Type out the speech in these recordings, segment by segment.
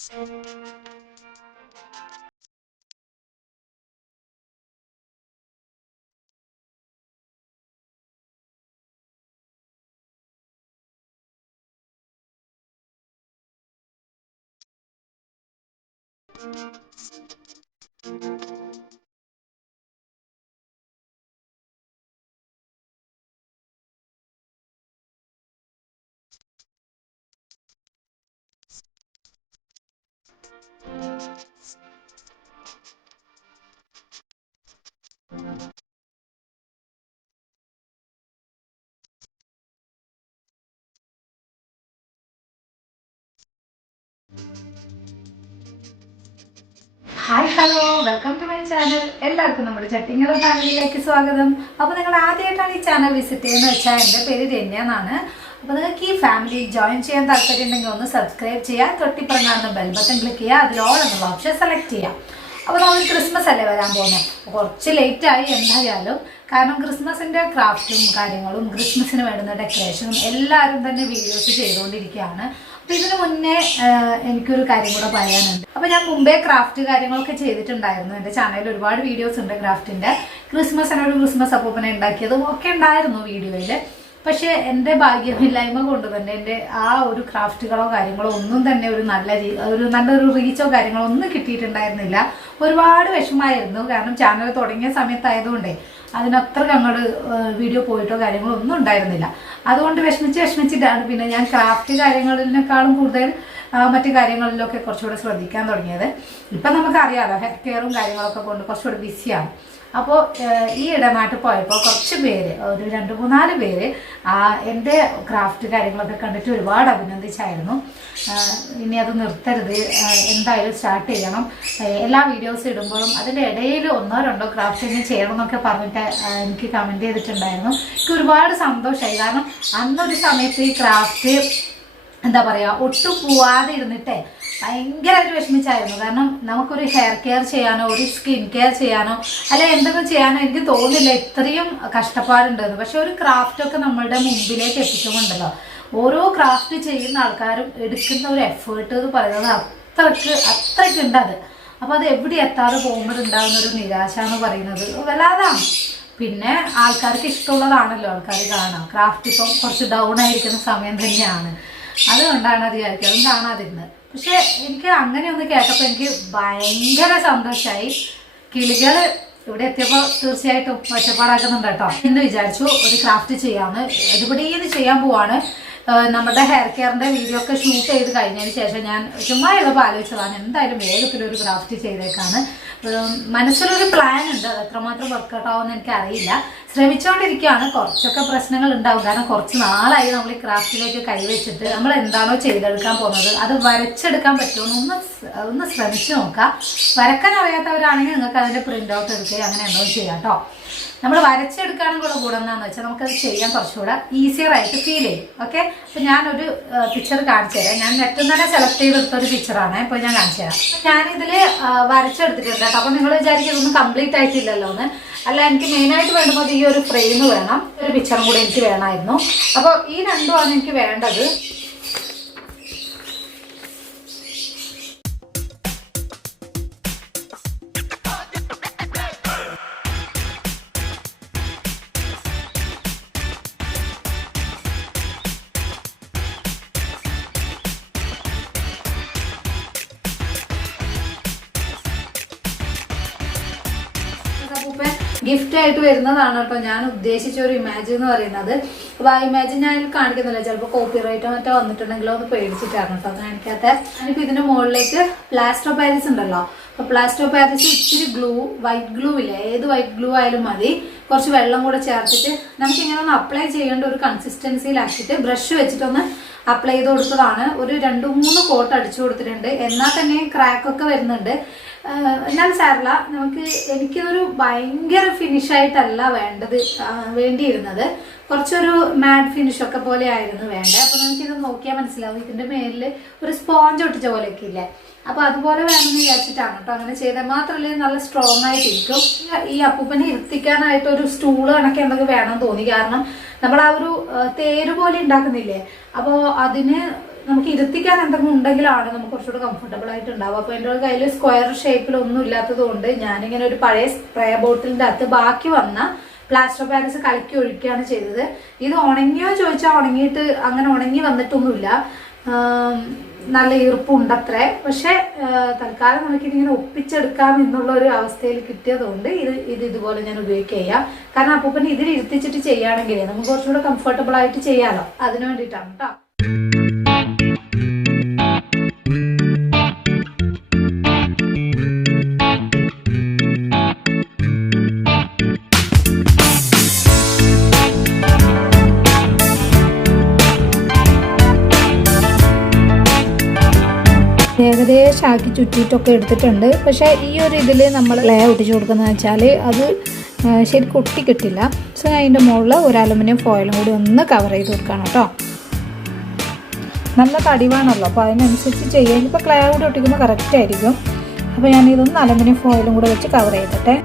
Hi hello welcome to my channel. എല്ലാവർക്കും നമ്മുടെ ചട്ടിങ്ങല ഫാമിലിയിലേക്ക് സ്വാഗതം. അപ്പോൾ നിങ്ങൾ ആദ്യമായിട്ടാണ് ഈ ചാനൽ വിസിറ്റ് ചെയ്യുന്നത് വെച്ചാൽ എൻ്റെ പേര് രമ്യ എന്നാണ്. അപ്പോൾ നിങ്ങൾക്ക് ഈ ഫാമിലി ജോയിൻ ചെയ്യാൻ താല്പര്യം ഉണ്ടെങ്കിൽ ഒന്ന് സബ്സ്ക്രൈബ് ചെയ്യുക, തൊട്ടിപ്പുറങ്ങാവുന്ന ബെൽ ബട്ടൺ ക്ലിക്ക് ചെയ്യുക, അതിൽ ഓൾ എന്നുള്ള ഓപ്ഷൻ സെലക്ട് ചെയ്യുക. അപ്പോൾ നമ്മൾ ക്രിസ്മസ് അല്ലേ വരാൻ പോകുന്നത്, കുറച്ച് ലേറ്റായി എന്തായാലും. കാരണം ക്രിസ്മസിൻ്റെ ക്രാഫ്റ്റും കാര്യങ്ങളും ക്രിസ്മസിന് വേണ്ടുന്ന ഡെക്കറേഷനും എല്ലാവരും തന്നെ വീഡിയോസ് ചെയ്തുകൊണ്ടിരിക്കുകയാണ്. അപ്പോൾ ഇതിനു മുന്നേ എനിക്കൊരു കാര്യം കൂടെ പറയാനുണ്ട്. അപ്പോൾ ഞാൻ മുമ്പേ ക്രാഫ്റ്റ് കാര്യങ്ങളൊക്കെ ചെയ്തിട്ടുണ്ടായിരുന്നു. എൻ്റെ ചാനലിൽ ഒരുപാട് വീഡിയോസ് ഉണ്ട് ക്രാഫ്റ്റിൻ്റെ. ക്രിസ്മസിനൊരു ക്രിസ്മസ് അപ്പൂപ്പനെ ഉണ്ടാക്കിയതും ഒക്കെ ഉണ്ടായിരുന്നു വീഡിയോയിൽ. പക്ഷേ എൻ്റെ ഭാഗ്യമില്ലായ്മ കൊണ്ട് തന്നെ എൻ്റെ ആ ഒരു ക്രാഫ്റ്റുകളോ കാര്യങ്ങളോ ഒന്നും തന്നെ നല്ലൊരു റീച്ചോ കാര്യങ്ങളോ ഒന്നും കിട്ടിയിട്ടുണ്ടായിരുന്നില്ല. ഒരുപാട് വിഷമമായിരുന്നു. കാരണം ചാനൽ തുടങ്ങിയ സമയത്തായതുകൊണ്ടേ അതിനത്ര അങ്ങോട്ട് വീഡിയോ പോയിട്ടോ കാര്യങ്ങളോ ഒന്നും ഉണ്ടായിരുന്നില്ല. അതുകൊണ്ട് വിഷമിച്ചിട്ടാണ് പിന്നെ ഞാൻ ക്രാഫ്റ്റ് കാര്യങ്ങളിനേക്കാളും കൂടുതൽ മറ്റു കാര്യങ്ങളിലൊക്കെ കുറച്ചുകൂടെ ശ്രദ്ധിക്കാൻ തുടങ്ങിയത്. ഇപ്പം നമുക്കറിയാമല്ലോ ഹെയർ കെയറും കാര്യങ്ങളൊക്കെ കൊണ്ട് കുറച്ചുകൂടെ ബിസിയാണ്. അപ്പോൾ ഈ ഇടനാട്ടിൽ പോയപ്പോൾ കുറച്ച് പേര്, ഒരു 2-3-4 പേര് എൻ്റെ ക്രാഫ്റ്റ് കാര്യങ്ങളൊക്കെ കണ്ടിട്ട് ഒരുപാട് അഭിനന്ദിച്ചായിരുന്നു. ഇനി അത് നിർത്തരുത്, എന്തായാലും സ്റ്റാർട്ട് ചെയ്യണം, എല്ലാ വീഡിയോസ് ഇടുമ്പോഴും അതിൻ്റെ ഇടയിൽ 1-2 ക്രാഫ്റ്റിങ് ചെയ്യണം എന്നൊക്കെ പറഞ്ഞിട്ട് എനിക്ക് കമൻറ്റ് ചെയ്തിട്ടുണ്ടായിരുന്നു. എനിക്ക് ഒരുപാട് സന്തോഷമായി. കാരണം അന്നൊരു സമയത്ത് ഈ ക്രാഫ്റ്റ് എന്താ പറയുക ഒട്ടും പോവാതെ ഇരുന്നിട്ടേ ഭയങ്കരമായിട്ട് വിഷമിച്ചായിരുന്നു. കാരണം നമുക്കൊരു ഹെയർ കെയർ ചെയ്യാനോ ഒരു സ്കിൻ കെയർ ചെയ്യാനോ അല്ലെ എന്തൊക്കെ ചെയ്യാനോ എനിക്ക് തോന്നുന്നില്ല ഇത്രയും കഷ്ടപ്പാടുണ്ടെന്ന്. പക്ഷെ ഒരു ക്രാഫ്റ്റൊക്കെ നമ്മളുടെ മുമ്പിലേക്ക് എത്തിക്കുന്നുണ്ടല്ലോ, ഓരോ ക്രാഫ്റ്റ് ചെയ്യുന്ന ആൾക്കാരും എടുക്കുന്ന ഒരു എഫേർട്ട് എന്ന് പറയുന്നത് അത്രയ്ക്കുണ്ട് അത്. അപ്പോൾ അത് എവിടെ എത്താതെ പോകുമ്പോഴുണ്ടാകുന്ന ഒരു നിരാശ എന്ന് പറയുന്നത് വല്ലാതാണ്. പിന്നെ ആൾക്കാർക്ക് ഇഷ്ടമുള്ളതാണല്ലോ ആൾക്കാർ കാണാം. ക്രാഫ്റ്റ് ഇപ്പം കുറച്ച് ഡൗൺ ആയിരിക്കുന്ന സമയം തന്നെയാണ്, അതുകൊണ്ടാണ് അത് വിചാരിക്കും കാണാതിരുന്നത്. പക്ഷെ എനിക്ക് അങ്ങനെ ഒന്ന് കേട്ടപ്പോൾ എനിക്ക് ഭയങ്കര സന്തോഷമായി. കിളികൾ ഇവിടെ എത്തിയപ്പോൾ തീർച്ചയായിട്ടും ഒറ്റപ്പാടാക്കുന്നുണ്ട് കേട്ടോ. എന്ന് വിചാരിച്ചു ഒരു ക്രാഫ്റ്റ് ചെയ്യാമെന്ന്. ഇതുപടിയിൽ ചെയ്യാൻ പോവാണ്. നമ്മുടെ ഹെയർ കെയറിൻ്റെ വീഡിയോ ഒക്കെ ഷൂട്ട് ചെയ്ത് കഴിഞ്ഞതിന് ശേഷം ഞാൻ ചുമ്മാ എഴുതപ്പോൾ ആലോചിച്ചതാണ് എന്തായാലും വേഗത്തിലൊരു ക്രാഫ്റ്റ് ചെയ്തേക്കാണ്. മനസ്സിലൊരു പ്ലാൻ ഉണ്ട്, അത് എത്രമാത്രം വർക്കൗട്ട് ആവുമെന്ന് എനിക്കറിയില്ല. ശ്രമിച്ചുകൊണ്ടിരിക്കുകയാണ്. കുറച്ചൊക്കെ പ്രശ്നങ്ങൾ ഉണ്ടാവും. കാരണം കുറച്ച് നാളായി നമ്മൾ ഈ ക്രാഫ്റ്റിലേക്ക് കൈവച്ചിട്ട് നമ്മൾ എന്താണോ ചെയ്തെടുക്കാൻ പോകുന്നത് അത് വരച്ചെടുക്കാൻ പറ്റുമെന്ന് ഒന്ന് ശ്രമിച്ചു നോക്കാം. വരക്കാൻ അറിയാത്തവരാണെങ്കിൽ നിങ്ങൾക്ക് അതിൻ്റെ പ്രിൻ്റ് ഔട്ട് എടുക്കുക, അങ്ങനെ എന്തോ ചെയ്യാം കേട്ടോ. നമ്മൾ വരച്ചെടുക്കാനുള്ള ഗുണം എന്താണെന്ന് വെച്ചാൽ നമുക്കത് ചെയ്യാൻ കുറച്ചുകൂടെ ഈസിയർ ആയിട്ട് ഫീൽ ചെയ്യും. ഓക്കെ, അപ്പോൾ ഞാനൊരു പിക്ചർ കാണിച്ചു തരാം. ഞാൻ നെറ്റിൽ തന്നെ സെലക്ട് ചെയ്തെടുത്തൊരു പിക്ചറാണ്. ഇപ്പോൾ ഞാൻ കാണിച്ചു തരാം. ഞാനിതിൽ വരച്ചെടുത്തിട്ടുണ്ട് കേട്ടോ. അപ്പോൾ നിങ്ങൾ വിചാരിക്കും ഇതൊന്നും കംപ്ലീറ്റ് ആയിട്ടില്ലല്ലോ എന്ന്. അല്ല, എനിക്ക് മെയിനായിട്ട് വേണ്ടുമ്പോൾ ഈ ഒരു ഫ്രെയിം വേണം, ഒരു പിക്ചറും കൂടെ എനിക്ക് വേണമായിരുന്നു. അപ്പോൾ ഈ രണ്ടുമാണ് എനിക്ക് വേണ്ടത്. ഗിഫ്റ്റ് ആയിട്ട് വരുന്നതാണ് കേട്ടോ ഞാൻ ഉദ്ദേശിച്ച ഒരു ഇമേജ് എന്ന് പറയുന്നത്. അപ്പോൾ ആ ഇമേജ് ഞാൻ കാണിക്കുന്നില്ല, ചിലപ്പോൾ കോപ്പിറൈറ്റോ മറ്റോ വന്നിട്ടുണ്ടെങ്കിലോ ഒന്ന് പേടിച്ചിട്ടാണ് കേട്ടോ കാണിക്കാത്ത. ഞാനിപ്പോൾ ഇതിൻ്റെ മുകളിലേക്ക് പ്ലാസ്റ്റർ ഓഫ് പാരീസ് ഉണ്ടല്ലോ, അപ്പോൾ പ്ലാസ്റ്റർ ഓഫ് പാരീസ് ഇച്ചിരി വൈറ്റ് ഗ്ലൂ ഇല്ലേ, ഏത് വൈറ്റ് ഗ്ലൂ ആയാലും മതി, കുറച്ച് വെള്ളം കൂടെ ചേർത്തിട്ട് നമുക്കിങ്ങനെ ഒന്ന് അപ്ലൈ ചെയ്യേണ്ട ഒരു കൺസിസ്റ്റൻസിയിലാക്കിയിട്ട് ബ്രഷ് വെച്ചിട്ടൊന്ന് അപ്ലൈ ചെയ്ത് കൊടുത്തതാണ്. ഒരു 2-3 കോട്ട് അടിച്ചു കൊടുത്തിട്ടുണ്ട്. എന്നാൽ തന്നെ ക്രാക്കൊക്കെ വരുന്നുണ്ട്. എന്നാലും സാറില്ല, എനിക്കിതൊരു ഭയങ്കര ഫിനിഷായിട്ടല്ല വേണ്ടിയിരുന്നത്. കുറച്ചൊരു മാറ്റ് ഫിനിഷൊക്കെ പോലെ ആയിരുന്നു വേണ്ടത്. അപ്പോൾ നമുക്കിത് നോക്കിയാൽ മനസ്സിലാവും ഇതിൻ്റെ മേലിൽ ഒരു സ്പോഞ്ച് ഒട്ടിച്ച പോലെയൊക്കെ ഇല്ലേ, അപ്പോൾ അതുപോലെ വേണമെന്ന് വിചാരിച്ചിട്ടാണ് കേട്ടോ അങ്ങനെ ചെയ്താൽ മാത്രമല്ലേ നല്ല സ്ട്രോങ് ആയിട്ടിരിക്കും. ഈ അപ്പൂപ്പനെ ഇരുത്തിക്കാനായിട്ട് ഒരു സ്റ്റൂള് കണക്കെ എന്തൊക്കെ വേണം തോന്നി. കാരണം നമ്മൾ ആ ഒരു തേര് പോലെ ഉണ്ടാക്കുന്നില്ലേ, അപ്പോൾ അതിന് നമുക്ക് ഇരുത്തിക്കാൻ എന്തെങ്കിലും ഉണ്ടെങ്കിലാണ് നമുക്ക് കുറച്ചുകൂടെ കംഫർട്ടബിൾ ആയിട്ട് ഉണ്ടാവും. അപ്പോൾ എൻ്റെ കയ്യിൽ സ്ക്വയർ ഷേപ്പിലൊന്നും ഇല്ലാത്തത് കൊണ്ട് ഞാനിങ്ങനെ ഒരു പഴയ സ്പ്രേ ബോട്ടിലിൻ്റെ അകത്ത് ബാക്കി വന്ന പ്ലാസ്റ്റർ ഓഫ് പാരീസ് കലക്കി ഒഴിക്കുകയാണ് ചെയ്തത്. ഇത് ഉണങ്ങിയോ ചോദിച്ചാൽ ഉണങ്ങിയിട്ട് അങ്ങനെ ഉണങ്ങി വന്നിട്ടൊന്നുമില്ല, നല്ല ഈർപ്പുണ്ടത്രേ. പക്ഷെ തൽക്കാലം നമുക്കിതിങ്ങനെ ഒപ്പിച്ചെടുക്കാം എന്നുള്ള ഒരു അവസ്ഥയിൽ കിട്ടിയതുകൊണ്ട് ഇതുപോലെ ഞാൻ ഉപയോഗിക്കുക. കാരണം അപ്പൂപ്പനെ ഇതിൽ ഇരുത്തിച്ചിട്ട് ചെയ്യുകയാണെങ്കിൽ നമുക്ക് കുറച്ചുകൂടെ കംഫർട്ടബിൾ ആയിട്ട് ചെയ്യാമല്ലോ, അതിനു വേണ്ടിയിട്ടാണ് കേട്ടോ. ഏകദേശം ആക്കി ചുറ്റിയിട്ടൊക്കെ എടുത്തിട്ടുണ്ട്. പക്ഷേ ഈ ഒരു ഇതിൽ നമ്മൾ ക്ലേ ഒട്ടിച്ച് കൊടുക്കുന്നത് വെച്ചാൽ അത് ശരിക്കും ഒട്ടി കിട്ടില്ല. സോ ഞാൻ അതിൻ്റെ മുകളിൽ ഒരു അലുമിനിയം ഫോയിലും കൂടി ഒന്ന് കവർ ചെയ്ത് കൊടുക്കണം കേട്ടോ. നല്ല തടിവാണല്ലോ, അപ്പോൾ അതിനനുസരിച്ച് ചെയ്യാൻ ഇപ്പോൾ ക്ലേ കൂടി ഒട്ടിക്കുമ്പോൾ കറക്റ്റ് ആയിരിക്കും. അപ്പോൾ ഞാൻ ഇതൊന്ന് അലുമിനിയം ഫോയിലും കൂടെ വെച്ച് കവർ ചെയ്തിട്ടെ.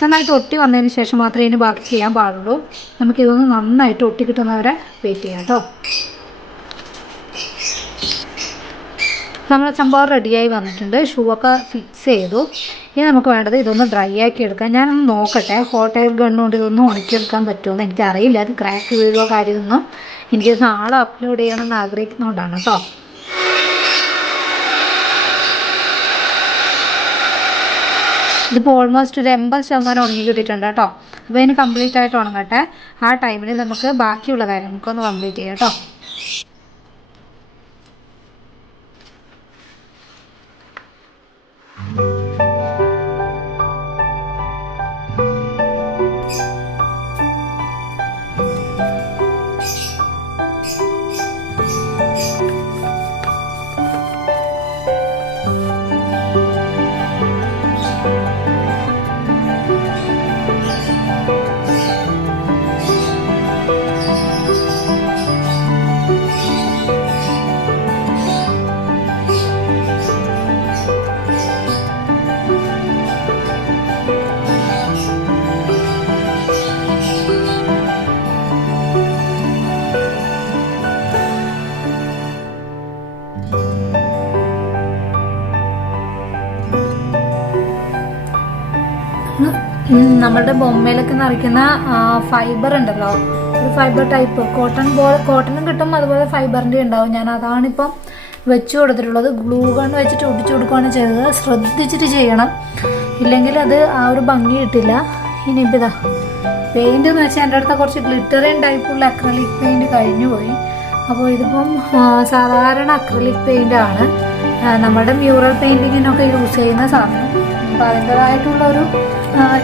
നന്നായിട്ട് ഒട്ടി വന്നതിന് ശേഷം മാത്രമേ ഇതിന് ബാക്കി ചെയ്യാൻ പാടുള്ളൂ. നമുക്കിതൊന്ന് നന്നായിട്ട് ഒട്ടി കിട്ടുന്നവരെ വെയിറ്റ് ചെയ്യാം കേട്ടോ. നമ്മൾ സംഭവം റെഡിയായി വന്നിട്ടുണ്ട്. ഷൂ ഒക്കെ ഫിക്സ് ചെയ്തു. ഇനി നമുക്ക് വേണ്ടത് ഇതൊന്ന് ഡ്രൈ ആക്കി എടുക്കാം. ഞാനൊന്ന് നോക്കട്ടെ ഹോട്ട് എയർ ഗണ്ണുകൊണ്ട് ഇതൊന്നും ഉണക്കിയെടുക്കാൻ പറ്റുമെന്ന് എനിക്കറിയില്ല. അത് ക്രാക്ക് വീഴുകയോ കാര്യമൊന്നും. എനിക്ക് നാളെ അപ്ലോഡ് ചെയ്യണമെന്ന് ആഗ്രഹിക്കുന്നതുകൊണ്ടാണ് കേട്ടോ. ഇതിപ്പോൾ ഓൾമോസ്റ്റ് ഒരു 80% ഉണങ്ങി കിട്ടിയിട്ടുണ്ട് കേട്ടോ. അപ്പോൾ ഇതിന് കംപ്ലീറ്റ് ആയിട്ട് ഉണങ്ങട്ടെ. ആ ടൈമിൽ നമുക്ക് ബാക്കിയുള്ള കാര്യം നമുക്കൊന്ന് കംപ്ലീറ്റ് ചെയ്യാം കേട്ടോ. നമ്മളുടെ ബൊമ്മയിലൊക്കെ നിറയ്ക്കുന്ന ഫൈബർ ഉണ്ടല്ലോ, ഒരു ഫൈബർ ടൈപ്പ് കോട്ടണും കിട്ടും, അതുപോലെ ഫൈബറിൻ്റെ ഉണ്ടാവും. ഞാൻ അതാണിപ്പം വെച്ച് കൊടുത്തിട്ടുള്ളത്. ഗ്ലൂ ഗൺ വെച്ചിട്ട് ഒട്ടിച്ചു കൊടുക്കുകയാണ് ചെയ്തത്. ശ്രദ്ധിച്ചിട്ട് ചെയ്യണം, ഇല്ലെങ്കിൽ അത് ആ ഒരു ഭംഗി കിട്ടില്ല. ഇനിയിപ്പോൾ ഇതാ പെയിൻ്റ് എന്ന് വെച്ചാൽ എൻ്റെ അടുത്ത് കുറച്ച് ഗ്ലിറ്ററിൻ ടൈപ്പുള്ള അക്രലിക് പെയിൻറ്റ് കഴിഞ്ഞു പോയി. അപ്പോൾ ഇതിപ്പം സാധാരണ അക്രലിക് പെയിൻ്റാണ്, നമ്മുടെ മ്യൂറൽ പെയിൻറ്റിങ്ങിനൊക്കെ യൂസ് ചെയ്യുന്ന സാധനം. അപ്പോൾ അതിൻ്റെതായിട്ടുള്ളൊരു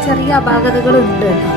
ചെറിയ അപാകതകളുണ്ട് കേട്ടോ.